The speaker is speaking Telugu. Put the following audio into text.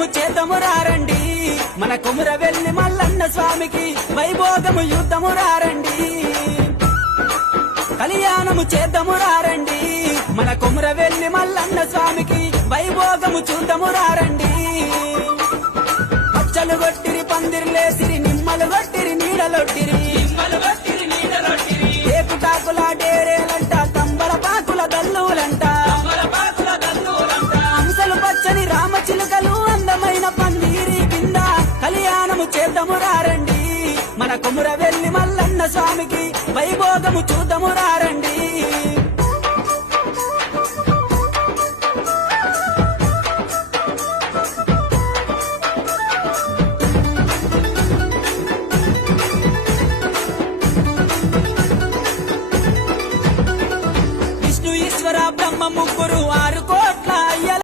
కళ్యాణము చేద్దాము రారండి మన కొమురవెల్లి మల్లన్న స్వామికి వైభోగము యుద్ధము రారండి కళ్యాణము చేద్దాము రారండి మన కొమురవెల్లి మల్లన్న స్వామికి వైభోగము చూద్దాము రారండి పచ్చలు కొట్టిరి పందిర్లేసిరి నిమ్మలు కొట్టిరి నీడలొట్టిరి ఏపుటాకుల డేరేలంట తంబల పాకుల దల్లులంట హంసలు పచ్చని రామచిలుకలు అందమైన పందిరి కింద కళ్యాణము చేద్దాము రారండి మన కొమురవెల్లి మల్లన్న స్వామికి వైభోగము చూద్దాము రారండి విష్ణు ఈశ్వర బ్రహ్మ ముగ్గురు 6 కోట్ల